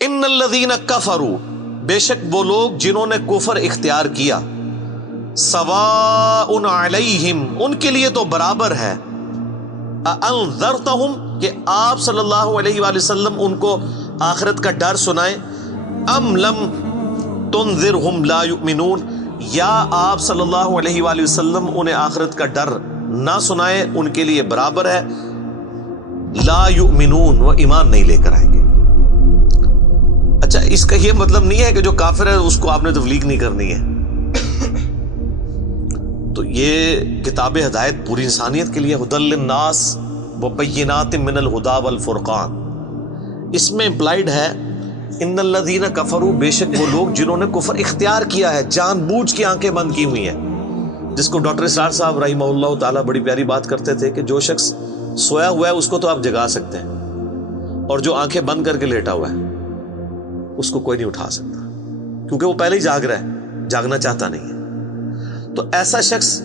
ان الذین کفروا، بے شک وہ لوگ جنہوں نے کفر اختیار کیا، سواء علیہم، ان کے لیے تو برابر ہے، انذرتہم، کہ آپ صلی اللہ علیہ وآلہ وسلم ان کو آخرت کا ڈر سنائیں، ام لم تنذرہم لا یؤمنون، یا آپ صلی اللہ علیہ وآلہ وسلم انہیں آخرت کا ڈر نہ سنائیں، ان کے لیے برابر ہے، لا یؤمنون، وہ ایمان نہیں لے کر آئیں گے۔ اچھا، اس کا یہ مطلب نہیں ہے کہ جو کافر ہے اس کو آپ نے تبلیغ نہیں کرنی ہے۔ تو یہ کتاب ہدایت پوری انسانیت کے لیے، ھدی للناس وبینات من الہدی والفرقان، اس میں امپلائڈ ہے ان الذین کفروا، بے شک وہ لوگ جنہوں نے کفر اختیار کیا ہے، جان بوجھ کے آنکھیں بند کی ہوئی ہیں، جس کو ڈاکٹر اسرار صاحب رحمہ اللہ تعالیٰ بڑی پیاری بات کرتے تھے کہ جو شخص سویا ہوا ہے اس کو تو آپ جگا سکتے ہیں، اور جو آنکھیں بند کر کے لیٹا ہوا ہے اس کو کوئی نہیں اٹھا سکتا، کیونکہ وہ پہلے ہی جاگ رہا ہے، جاگنا چاہتا نہیں ہے۔ تو ایسا شخص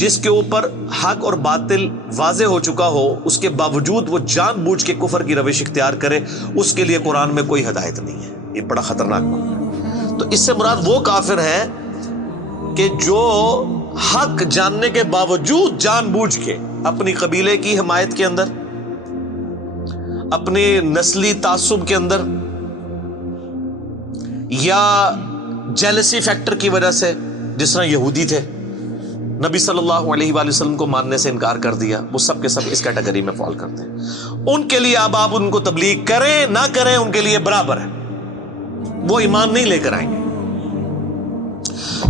جس کے اوپر حق اور باطل واضح ہو چکا ہو، اس کے باوجود وہ جان بوجھ کے کفر کی روش اختیار کرے، اس کے لیے قرآن میں کوئی ہدایت نہیں ہے۔ یہ بڑا خطرناک معاملہ ہے۔ تو اس سے مراد وہ کافر ہے کہ جو حق جاننے کے باوجود جان بوجھ کے اپنی قبیلے کی حمایت کے اندر، اپنی نسلی تعصب کے اندر، یا جیلسی فیکٹر کی وجہ سے، جس طرح یہودی تھے، نبی صلی اللہ علیہ وآلہ وسلم کو ماننے سے انکار کر دیا، وہ سب کے سب اس کیٹیگری میں فال کرتے ہیں۔ ان کے لیے اب آپ ان کو تبلیغ کریں نہ کریں، ان کے لیے برابر ہے، وہ ایمان نہیں لے کر آئیں گے۔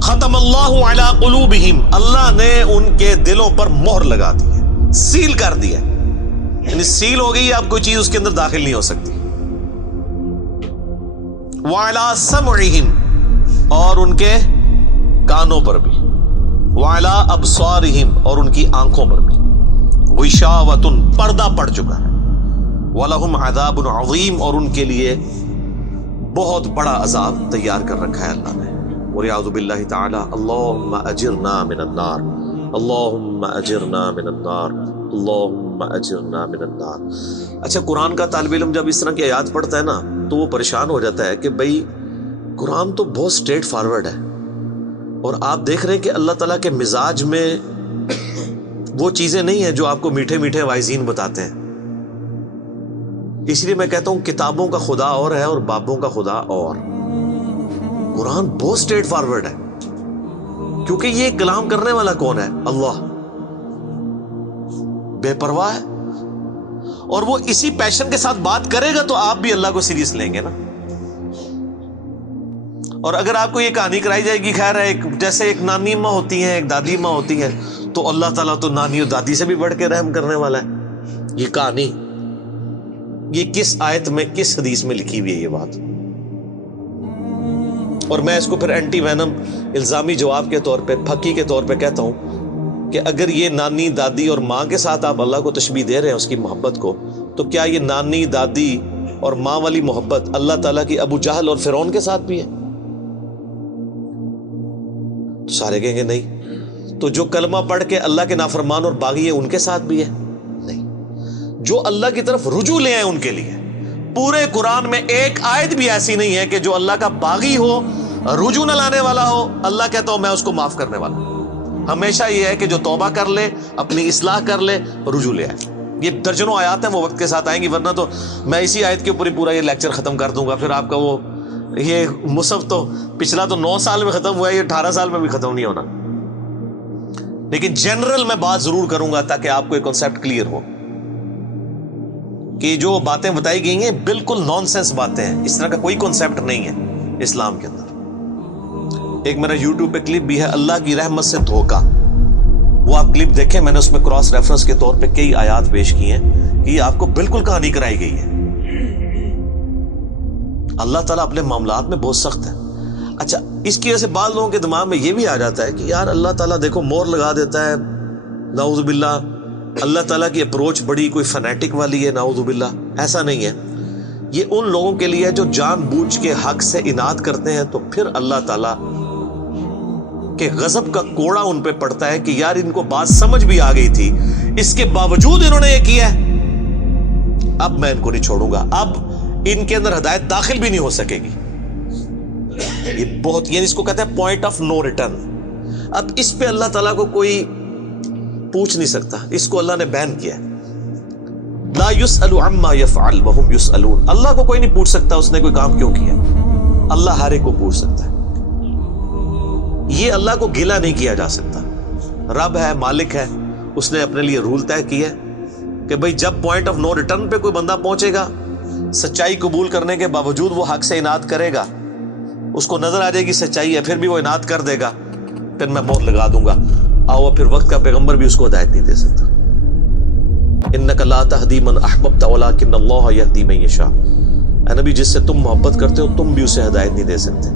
ختم اللہ علی قلوبہم، اللہ نے ان کے دلوں پر مہر لگا دی ہے، سیل کر دیا، یعنی سیل ہو گئی، اب کوئی چیز اس کے اندر داخل نہیں ہو سکتی۔ وعلی سمعہم، اور ان کے کانوں پر بھی، وعلی ابصارہم، اور ان کی آنکھوں پر بھی، غشاوۃ، پردہ پڑ چکا ہے، ولہم عذاب عظیم، اور ان کے لیے بہت بڑا عذاب تیار کر رکھا ہے اللہ نے۔ وَلِعَوْذُ بِاللَّهِ تَعَالَى اللہم اجرنا من النار، اللہم اجرنا من النار، اللہم اجرنا من النار۔ اچھا، قرآن کا طالب علم جب اس طرح کی آیات پڑھتا ہے نا تو وہ پریشان ہو جاتا ہے کہ بھئی قرآن تو بہت سٹریٹ فارورڈ ہے، اور آپ دیکھ رہے ہیں کہ اللہ تعالیٰ کے مزاج میں وہ چیزیں نہیں ہیں جو آپ کو میٹھے میٹھے وائزین بتاتے ہیں۔ اس لیے میں کہتا ہوں کتابوں کا خدا اور ہے اور بابوں کا خدا اور۔ قرآن بہت سٹریٹ فارورڈ ہے، کیونکہ یہ کلام کرنے والا کون ہے؟ اللہ، بے پرواہ ہے، اور وہ اسی پیشن کے ساتھ بات کرے گا تو آپ بھی اللہ کو سیریس لیں گے نا۔ اور اگر آپ کو یہ کہانی کرائی جائے گی، خیر ہے، جیسے ایک نانی ماں ہوتی ہیں، ایک دادی ماں ہوتی ہے، تو اللہ تعالیٰ تو نانی اور دادی سے بھی بڑھ کے رحم کرنے والا ہے۔ یہ کہانی، یہ کس آیت میں، کس حدیث میں لکھی ہوئی ہے یہ بات؟ اور میں اس کو پھر اینٹی وینم الزامی جواب کے طور پہ، پھکی کے طور پہ کہتا ہوں کہ اگر یہ نانی دادی اور ماں کے ساتھ آپ اللہ کو تشبیہ دے رہے ہیں اس کی محبت کو، تو کیا یہ نانی دادی اور ماں والی محبت اللہ تعالیٰ کی ابو جہل اور فرعون کے ساتھ بھی ہے؟ تو سارے کہیں گے نہیں۔ تو جو کلمہ پڑھ کے اللہ کے نافرمان اور باغی ہے ان کے ساتھ بھی ہے؟ نہیں۔ جو اللہ کی طرف رجوع لے آئے ان کے لیے، پورے قرآن میں ایک آیت بھی ایسی نہیں ہے کہ جو اللہ کا باغی ہو، رجوع نہ لانے والا ہو، اللہ کہتا ہوں میں اس کو معاف کرنے والا ہوں۔ ہمیشہ یہ ہے کہ جو توبہ کر لے، اپنی اصلاح کر لے، رجوع لے آئے۔ یہ درجنوں آیات ہیں، وہ وقت کے ساتھ آئیں گی، ورنہ تو میں اسی آیت کے اوپر ہی پورا یہ لیکچر ختم کر دوں گا، پھر آپ کا وہ یہ مصحف تو پچھلا تو 9 سال میں ختم ہوا ہے، یہ 18 سال میں بھی ختم نہیں ہونا۔ لیکن جنرل میں بات ضرور کروں گا تاکہ آپ کو ایک کنسیپٹ کلیئر ہو کہ جو باتیں بتائی گئی ہیں بالکل نان سینس باتیں ہیں، اس طرح کا کوئی کنسیپٹ نہیں ہے اسلام کے اندر۔ ایک میرا یوٹیوب پہ کلپ بھی ہے، اللہ کی رحمت سے دھوکا، وہ آپ کلپ دیکھیں، میں نے اس میں کراس ریفرنس کے طور پہ کئی آیات پیش کی ہیں کہ یہ آپ کو بالکل کہانی کرائی گئی ہے۔ اللہ تعالیٰ اپنے معاملات میں بہت سخت ہے۔ اچھا، اس کی وجہ سے بعض لوگوں کے دماغ میں یہ بھی آ جاتا ہے کہ یار اللہ تعالیٰ دیکھو مور لگا دیتا ہے، نعوذ باللہ، اللہ تعالیٰ کی اپروچ بڑی کوئی فنیٹک والی ہے، نعوذ باللہ۔ ایسا نہیں ہے، یہ ان لوگوں کے لیے جو جان بوجھ کے حق سے اناد کرتے ہیں، تو پھر اللہ تعالیٰ کے غضب کا کوڑا ان پہ پڑتا ہے کہ یار ان کو بات سمجھ بھی آ گئی تھی، اس کے باوجود انہوں نے یہ کیا ہے، اب میں ان کو نہیں چھوڑوں گا، اب ان کے اندر ہدایت داخل بھی نہیں ہو سکے گی. یہ بہت، یعنی اس کو کہتے ہیں پوائنٹ آف نو ریٹرن. اب اس پہ اللہ تعالیٰ کو کوئی پوچھ نہیں سکتا، اس کو اللہ نے بین کیا ہے. لا يسأل عما يفعل وهم يسألون. اللہ کو کوئی نہیں پوچھ سکتا اس نے کوئی کام کیوں کیا. اللہ ہر ایک کو پوچھ سکتا ہے. یہ اللہ کو گلہ نہیں کیا جا سکتا. رب ہے، مالک ہے، اس نے اپنے لیے رول طے کیا کہ بھئی جب پوائنٹ آف نو ریٹرن پہ کوئی بندہ پہنچے گا، سچائی قبول کرنے کے باوجود وہ حق سے اناد کرے گا، اس کو نظر آ جائے گی سچائی ہے، پھر بھی وہ اناد کر دے گا، پھر میں موت لگا دوں گا. آؤ پھر وقت کا پیغمبر بھی اس کو ہدایت نہیں دے سکتا. انک لا تہدی من احببت ولکن اللہ یہدی من یشاء. اے نبی، جس سے تم محبت کرتے ہو تم بھی اسے ہدایت نہیں دے سکتے.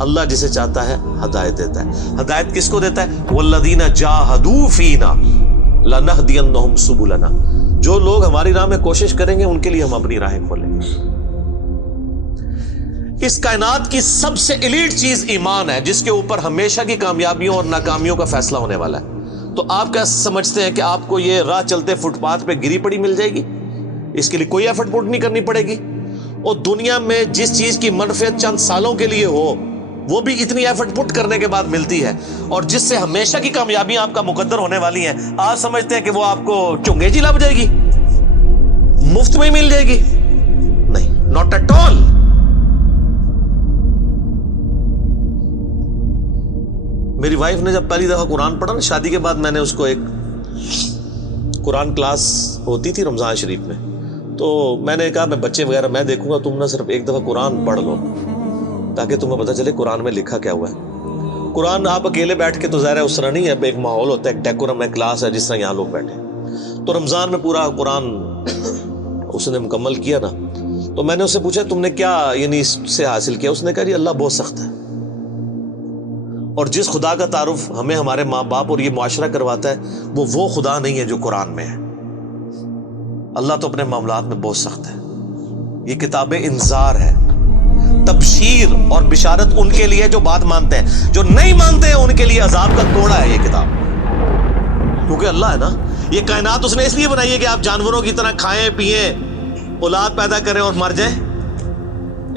اللہ جسے چاہتا ہے ہدایت دیتا ہے. ہدایت کس کو دیتا ہے؟ والذین جاہدوا فینا لنہدینہم سبلنا. جو لوگ ہماری راہ میں کوشش کریں گے ان کے لیے ہم اپنی راہیں کھولیں گے. اس کائنات کی سب سے ایلیٹ چیز ایمان ہے، جس کے اوپر ہمیشہ کی کامیابیوں اور ناکامیوں کا فیصلہ ہونے والا ہے. تو آپ کیا سمجھتے ہیں کہ آپ کو یہ راہ چلتے فٹ پاتھ پہ گری پڑی مل جائے گی؟ اس کے لیے کوئی ایفرٹ پٹ نہیں کرنی پڑے گی. اور دنیا میں جس چیز کی منفعت چند سالوں کے لیے ہو وہ بھی اتنی ایفرٹ پٹ کرنے کے بعد ملتی ہے. اور جس سے ہمیشہ کی کامیابیاں آپ کا مقدر ہونے والی ہیں، آپ سمجھتے ہیں کہ وہ آپ کو چنگے جی لگ جائے گی، مفت میں ہی مل جائے گی؟ نہیں، ناٹ ایٹ آل. میری وائف نے جب پہلی دفعہ قرآن پڑھا نا شادی کے بعد، میں نے اس کو ایک قرآن کلاس ہوتی تھی رمضان شریف میں، تو میں نے کہا میں بچے وغیرہ میں دیکھوں گا، تم نہ صرف ایک دفعہ قرآن پڑھ لو تاکہ تمہیں پتہ چلے قرآن میں لکھا کیا ہوا ہے. قرآن آپ اکیلے بیٹھ کے تو ظاہر ہے اس طرح نہیں ہے، ایک ماحول ہوتا ہے، ایک ڈیکورم ہے، کلاس ہے جس طرح یہاں لوگ بیٹھے. تو رمضان میں پورا قرآن اس نے مکمل کیا نا، تو میں نے اس سے پوچھا تم نے کیا یعنی اس سے حاصل کیا؟ اس نے کہا جی اللہ بہت سخت ہے، اور جس خدا کا تعارف ہمیں ہمارے ماں باپ اور یہ معاشرہ کرواتا ہے وہ خدا نہیں ہے جو قرآن میں ہے. اللہ تو اپنے معاملات میں بہت سخت ہے. یہ کتاب انذار ہے، تبشیر اور بشارت ان کے لیے جو بات مانتے ہیں. جو نہیں مانتے ہیں ان کے لیے عذاب کا کوڑا ہے یہ کتاب. کیونکہ اللہ ہے نا، یہ کائنات اس نے اس لیے بنائی ہے کہ آپ جانوروں کی طرح کھائیں پیئیں، اولاد پیدا کریں اور مر جائیں.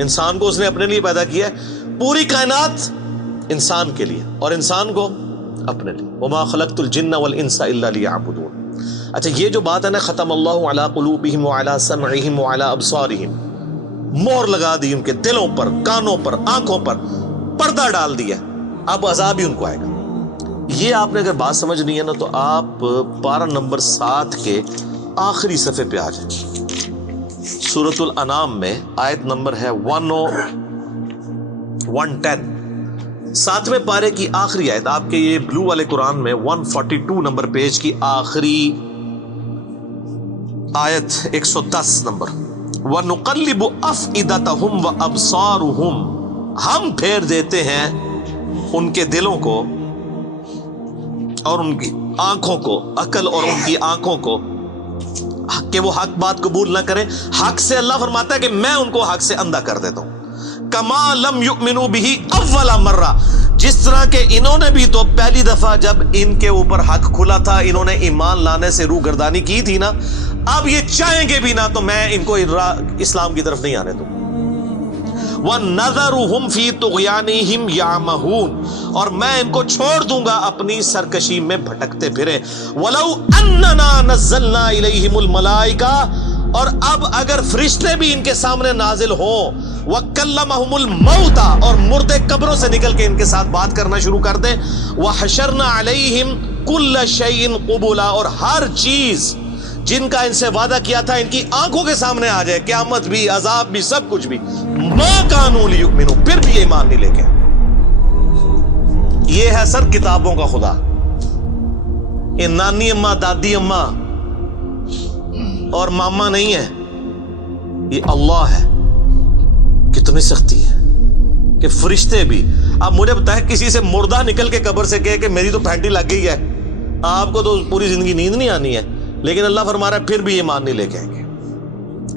انسان کو اس نے اپنے لیے پیدا کیا ہے. پوری کائنات انسان کے لیے اور انسان کو اپنے لیے. وما خلقت الجن والانس الا لیعبدون. اچھا، یہ جو بات ہے نا ختم اللہ علی قلوبہم وعلی سمعہم وعلی ابصارہم، مور لگا دی ان کے دلوں پر، کانوں پر، آنکھوں پر، پردہ ڈال دیا، اب عذاب ہی ان کو آئے گا. یہ آپ نے اگر بات سمجھنی ہے نا تو آپ پارہ نمبر 7 کے آخری صفحے پہ آ جائیں. سورۃ الانعام میں آیت نمبر ہے 110، 7ویں پارے کی آخری آیت. آپ کے یہ بلو والے قرآن میں 142 نمبر پیج کی آخری آیت 110 نمبر. وَنُقَلِّبُ أَفْئِدَتَهُمْ وَأَبْصَارُهُمْ. ہم پھیر دیتے ہیں ان کے دلوں کو اور ان کی آنکھوں کو، عقل اور ان کی آنکھوں کو، کہ وہ حق بات قبول نہ کریں. حق سے اللہ فرماتا ہے کہ میں ان کو حق سے اندھا کر دیتا ہوں. کما لم یؤمنوا به اول مرہ، جس طرح کہ انہوں نے بھی تو پہلی دفعہ جب ان کے اوپر حق کھلا تھا انہوں نے ایمان لانے سے روح گردانی کی تھی نا، اب یہ چاہیں گے بھی نہ تو میں ان کو اسلام کی طرف نہیں آنے دوں. وَنَذَرُهُمْ فِي طُغْيَانِهِمْ يَعْمَهُونَ، اور میں ان کو چھوڑ دوں گا اپنی سرکشی میں بھٹکتے پھریں. وَلَوْ أَنَّنَا نَزَّلْنَا إِلَيْهِمُ الْمَلَائِكَةَ، اور اب اگر فرشتے بھی ان کے سامنے نازل ہوں، وَكَلَّمَهُمُ الْمَوْتَى، اور مردے قبروں سے نکل کے ان کے ساتھ بات کرنا شروع کر دیں. وَحَشَرْنَا عَلَيْهِمْ كُلَّ شَيْءٍ قُبُولًا، اور ہر چیز جن کا ان سے وعدہ کیا تھا ان کی آنکھوں کے سامنے آ جائے، قیامت بھی، عذاب بھی، سب کچھ بھی. مَا كَانُوا لِيُؤْمِنُوا، پھر بھی ایمان نہیں لے کے. یہ ہے سر کتابوں کا خدا. یہ نانی اماں، دادی اماں اور ماما نہیں ہے، یہ اللہ ہے. کتنی سختی ہے کہ فرشتے بھی. اب مجھے بتائیں کسی سے مردہ نکل کے قبر سے کہے کہ میری تو پھینٹی لگ گئی ہے، آپ کو تو پوری زندگی نیند نہیں آنی ہے، لیکن اللہ فرما رہا ہے پھر بھی ایمان نہیں لے کے آئیں گے.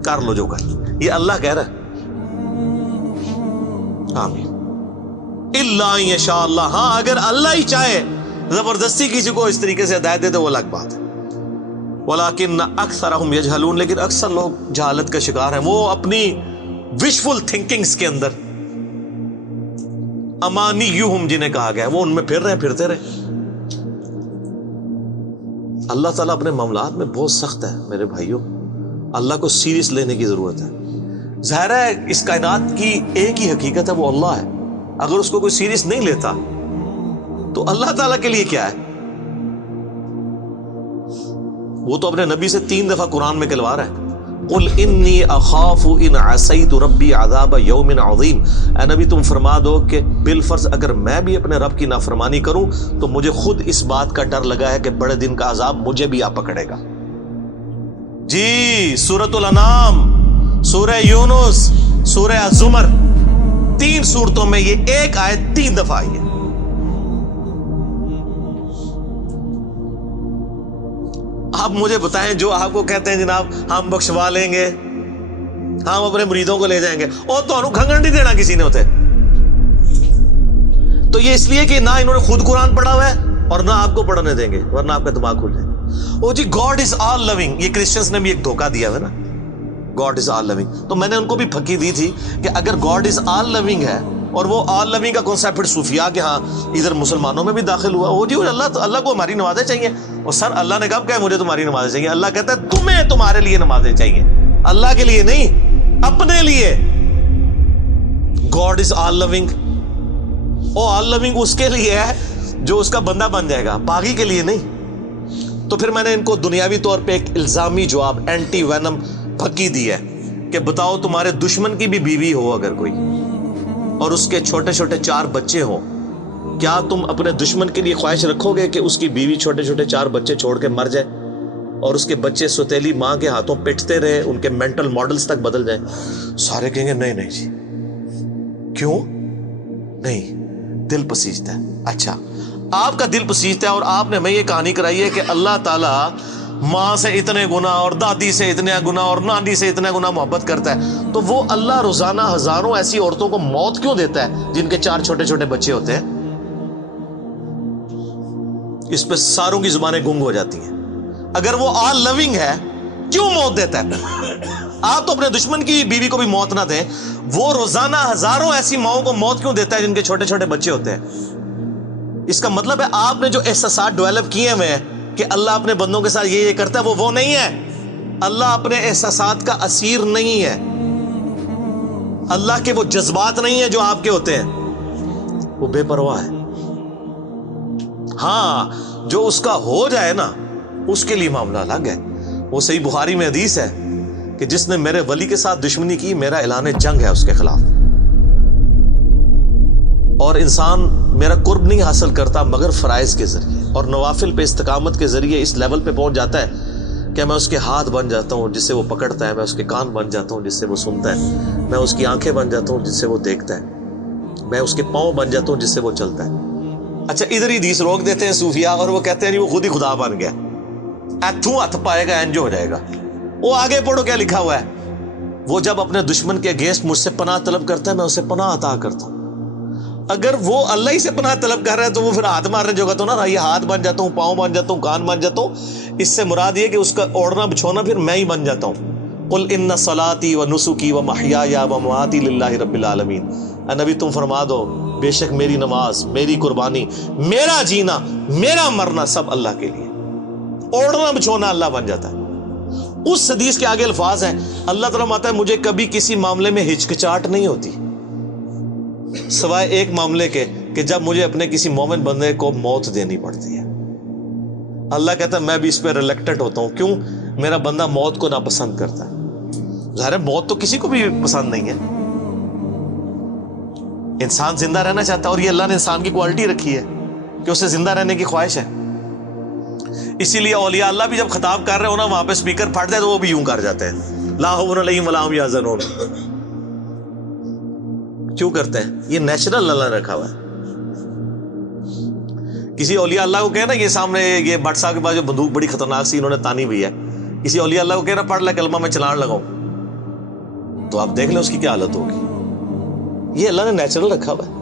کر لو جو کر، یہ اللہ کہہ رہا ہے. آمین. الا ان یشاء اللہ، ہاں اگر اللہ ہی چاہے زبردستی کسی کو اس طریقے سے ہدایت دے تو وہ الگ بات ہے. ولیکن اکثرہم یجہلون، لیکن اکثر لوگ جہالت کا شکار ہیں. وہ اپنی وشفل تھنکنگز کے اندر، امانیہم جنہیں کہا گیا ہے، وہ ان میں پھر رہے ہیں، پھرتے رہے۔ اللہ تعالیٰ اپنے معاملات میں بہت سخت ہے میرے بھائیوں، اللہ کو سیریس لینے کی ضرورت ہے۔ ظاہر ہے اس کائنات کی ایک ہی حقیقت ہے، وہ اللہ ہے، اگر اس کو کوئی سیریس نہیں لیتا تو اللہ تعالیٰ کے لیے کیا ہے؟ وہ تو اپنے نبی سے 3 دفعہ قرآن میں کہلوا رہا ہے، قل انی اخاف ان عصیت ربی عذاب یوم عظیم، اے نبی تم فرما دو کہ بالفرض اگر میں بھی اپنے رب کی نافرمانی کروں تو مجھے خود اس بات کا ڈر لگا ہے کہ بڑے دن کا عذاب مجھے بھی آ پکڑے گا۔ جی سورۃ الانعام، سورہ یونس، سورہ الزمر، 3 سورتوں میں یہ ایک آیت 3 دفعہ آئی ہے۔ آپ مجھے بتائیں، جو آپ کو کہتے ہیں جناب ہم بخشوا لیں گے، ہم اپنے مریدوں کو لے جائیں گے، اور تو انہوں کھنگن نہیں دینا کسی نے ہوتے، تو یہ اس لیے کہ نہ انہوں نے خود قرآن پڑھا ہوا ہے اور نہ آپ کو پڑھنے دیں گے، ورنہ آپ کا دماغ کھل جائے۔ او جی گاڈ از آل لونگ، یہ کرسچنز نے بھی ایک دھوکہ دیا ہے نا، گاڈ از آل لونگ، تو میں نے ان کو بھی پھکی دی تھی کہ اگر گاڈ از آل لونگ ہے اور وہ آل لونگ کا کانسیپٹ پھر صوفیاء کے ہاں ادھر مسلمانوں میں بھی داخل ہوا، وہ جی اللہ کو ہماری نمازیں چاہیے، اور سر اللہ نے کب کہا مجھے تمہاری نمازیں چاہیے؟ اللہ کہتا ہے تمہیں تمہارے لیے نمازیں چاہیے، اللہ کے لیے نہیں، اپنے لیے۔ گاڈ از آل لونگ، او آل لونگ اس کے لیے ہے جو اس کا بندہ بن جائے گا، باغی کے لیے نہیں۔ تو پھر میں نے ان کو دنیاوی طور پہ ایک الزامی جواب، اینٹی وینم پھکی دی ہے کہ بتاؤ تمہارے دشمن کی بھی بیوی ہو اگر کوئی، اور اس کے چھوٹے چھوٹے 4 بچے ہوں، کیا تم اپنے دشمن کے لیے خواہش رکھو گے کہ اس کی بیوی چھوٹے چھوٹے 4 بچے چھوڑ کے مر جائے اور اس کے بچے سوتیلی ماں کے ہاتھوں پٹتے رہے، ان کے مینٹل ماڈلز تک بدل جائیں؟ سارے کہیں گے نہیں نہیں جی، کیوں نہیں؟ دل پسیجتا ہے۔ اچھا آپ کا دل پسیجتا ہے اور آپ نے ہمیں یہ کہانی کرائی ہے کہ اللہ تعالیٰ ماں سے اتنے گنا اور دادی سے اتنے گنا اور نانی سے اتنے گنا محبت کرتا ہے، تو وہ اللہ روزانہ ہزاروں ایسی عورتوں کو موت کیوں دیتا ہے جن کے 4 چھوٹے چھوٹے بچے ہوتے ہیں؟ اس پہ ساروں کی زبانیں گنگ ہو جاتی ہیں۔ اگر وہ آل لونگ ہے کیوں موت دیتا ہے؟ آپ تو اپنے دشمن کی بیوی کو بھی موت نہ دیں، وہ روزانہ ہزاروں ایسی ماؤں کو موت کیوں دیتا ہے جن کے چھوٹے چھوٹے بچے ہوتے ہیں؟ اس کا مطلب ہے آپ نے جو احساسات ڈیولپ کیے ہوئے ہیں کہ اللہ اپنے بندوں کے ساتھ یہ کرتا ہے، وہ نہیں ہے۔ اللہ اپنے احساسات کا اسیر نہیں ہے، اللہ کے وہ جذبات نہیں ہیں جو آپ کے ہوتے ہیں، وہ بے پرواہ ہے۔ ہاں جو اس کا ہو جائے نا اس کے لیے معاملہ الگ ہے۔ وہ صحیح بخاری میں حدیث ہے کہ جس نے میرے ولی کے ساتھ دشمنی کی میرا اعلان جنگ ہے اس کے خلاف، اور انسان میرا قرب نہیں حاصل کرتا مگر فرائض کے ذریعے اور نوافل پہ استقامت کے ذریعے اس لیول پہ پہنچ جاتا ہے کہ میں اس کے ہاتھ بن جاتا ہوں جس سے وہ پکڑتا ہے، میں اس کے کان بن جاتا ہوں جس سے وہ سنتا ہے، میں اس کی آنکھیں بن جاتا ہوں جس سے وہ دیکھتا ہے، میں اس کے پاؤں بن جاتا ہوں جس سے وہ چلتا ہے۔ اچھا ادھر ہی حدیث روک دیتے ہیں صوفیاء اور وہ کہتے ہیں نہیں وہ خود ہی خدا بن گیا، ایتھوں ہاتھ پائے گا اینج ہو جائے گا۔ وہ آگے پڑھو کیا لکھا ہوا ہے، وہ جب اپنے دشمن کے اگینسٹ مجھ سے پناہ طلب کرتا ہے میں اسے پناہ عطا کرتا ہوں۔ اگر وہ اللہ ہی سے پناہ طلب کر رہا ہے تو وہ پھر ہاتھ مارنے جو تو نا یہ ہاتھ بن جاتا ہوں، پاؤں بن جاتا ہوں، کان بن جاتا ہوں، اس سے مراد یہ کہ اس کا اوڑھنا بچھونا پھر میں ہی بن جاتا ہوں۔ قل ان صلاتی و نسکی و محیای و مماتی للہ رب العالمین، اے نبی تم فرما دو بے شک میری نماز، میری قربانی، میرا جینا، میرا مرنا سب اللہ کے لیے۔ اوڑھنا بچھونا اللہ بن جاتا ہے۔ اس حدیث کے آگے الفاظ ہیں، اللہ تعالیٰ فرماتا ہے مجھے کبھی کسی معاملے میں ہچکچاہٹ نہیں ہوتی سوائے ایک معاملے کے کہ جب مجھے اپنے کسی مومن بندے کو موت دینی پڑتی ہے۔ اللہ کہتا ہے میں بھی اس پہ ریلیکٹڈ ہوتا ہوں، کیوں؟ میرا بندہ موت کو ناپسند کرتا ہے۔ ظاہر ہے موت تو کسی کو بھی پسند نہیں ہے، انسان زندہ رہنا چاہتا ہے، اور یہ اللہ نے انسان کی کوالٹی رکھی ہے کہ اسے زندہ رہنے کی خواہش ہے۔ اسی لیے اولیاء اللہ بھی جب خطاب کر رہے ہو نا وہاں پہ اسپیکر پھٹ جائے تو وہ بھی یوں کر جاتے ہیں، لا خوف علیہم ولا هم یحزنون۔ کیوں کرتے ہیں؟ یہ نیچرل اللہ نے رکھا ہوا ہے۔ کسی اولیاء اللہ کو کہنا یہ سامنے یہ بٹ صاحب کے پاس جو بندوق بڑی خطرناک سی انہوں نے تانی ہوئی ہے، کسی اولیاء اللہ کو کہنا پڑھ لے کلمہ میں چلان لگاؤں، تو آپ دیکھ لیں اس کی کیا حالت ہوگی۔ یہ اللہ نے نیچرل رکھا ہوا ہے۔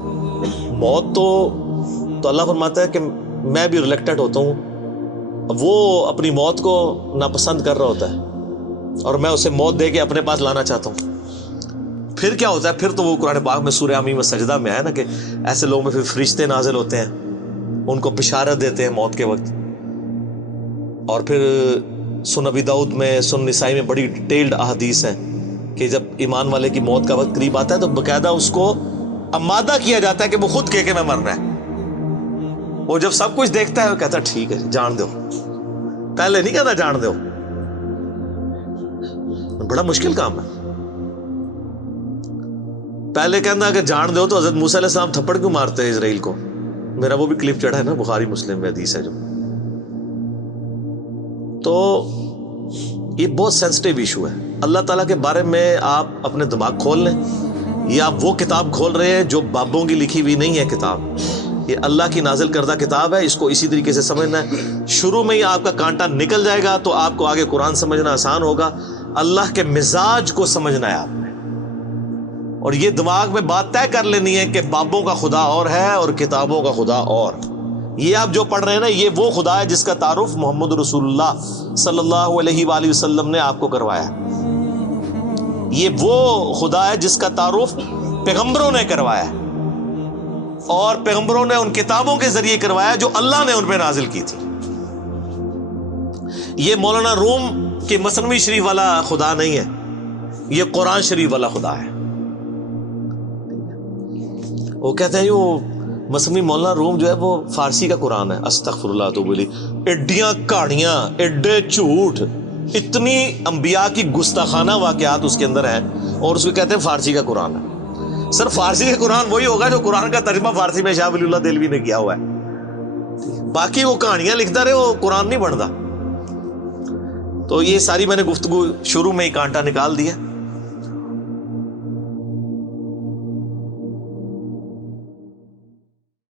موت تو اللہ فرماتا ہے کہ میں بھی ریلیکٹڈ ہوتا ہوں، وہ اپنی موت کو ناپسند کر رہا ہوتا ہے اور میں اسے موت دے کے اپنے پاس لانا چاہتا ہوں۔ پھر کیا ہوتا ہے؟ پھر تو وہ قرآن پاک میں سورہ حمیم سجدہ میں ہے نا کہ ایسے لوگوں میں پھر فرشتے نازل ہوتے ہیں، ان کو بشارت دیتے ہیں موت کے وقت. اور پھر سنن ابی داؤد میں، سنن نسائی میں بڑی ڈیٹیلڈ احادیث ہیں کہ جب ایمان والے کی موت کا وقت قریب آتا ہے تو باقاعدہ اس کو آمادہ کیا جاتا ہے کہ وہ خود کہ میں مرنا ہے. وہ جب سب کچھ دیکھتا ہے وہ کہتا ہے ٹھیک ہے جان دو. پہلے نہیں کہتا جان دو. بڑا مشکل کام ہے. پہلے کہنا کہ جان دو تو حضرت موسیٰ علیہ السلام تھپڑ کیوں مارتے ہیں اسرائیل کو؟ میرا وہ بھی کلپ چڑھا ہے نا بخاری مسلم میں حدیث ہے جو. تو یہ بہت سینسٹیو ایشو ہے. اللہ تعالیٰ کے بارے میں آپ اپنے دماغ کھول لیں. یہ آپ وہ کتاب کھول رہے ہیں جو بابوں کی لکھی ہوئی نہیں ہے کتاب. یہ اللہ کی نازل کردہ کتاب ہے. اس کو اسی طریقے سے سمجھنا ہے. شروع میں ہی آپ کا کانٹا نکل جائے گا تو آپ کو آگے قرآن سمجھنا آسان ہوگا. اللہ کے مزاج کو سمجھنا ہے آپ نے. اور یہ دماغ میں بات طے کر لینی ہے کہ بابوں کا خدا اور ہے اور کتابوں کا خدا اور. یہ آپ جو پڑھ رہے ہیں نا یہ وہ خدا ہے جس کا تعارف محمد رسول اللہ صلی اللہ علیہ وآلہ وسلم نے آپ کو کروایا. یہ وہ خدا ہے جس کا تعارف پیغمبروں نے کروایا اور پیغمبروں نے ان کتابوں کے ذریعے کروایا جو اللہ نے ان پہ نازل کی تھی. یہ مولانا روم کے مثنوی شریف والا خدا نہیں ہے، یہ قرآن شریف والا خدا ہے. وہ کہتے ہیں وہ مثنوی مولانا روم جو ہے وہ فارسی کا قرآن ہے. استغفر اللہ تو بولی ایڈیاں کہانیاں، ایڈے جھوٹ، اتنی انبیاء کی گستاخانہ واقعات اس کے اندر ہیں اور اس کو کہتے ہیں فارسی کا قرآن ہے. سر فارسی کا قرآن وہی ہوگا جو قرآن کا ترجمہ فارسی میں شاہ ولی اللہ دہلوی نے کیا ہوا ہے. باقی وہ کہانیاں لکھتا رہے وہ قرآن نہیں بنتا. تو یہ ساری میں نے گفتگو شروع میں ہی کانٹا نکال دیا.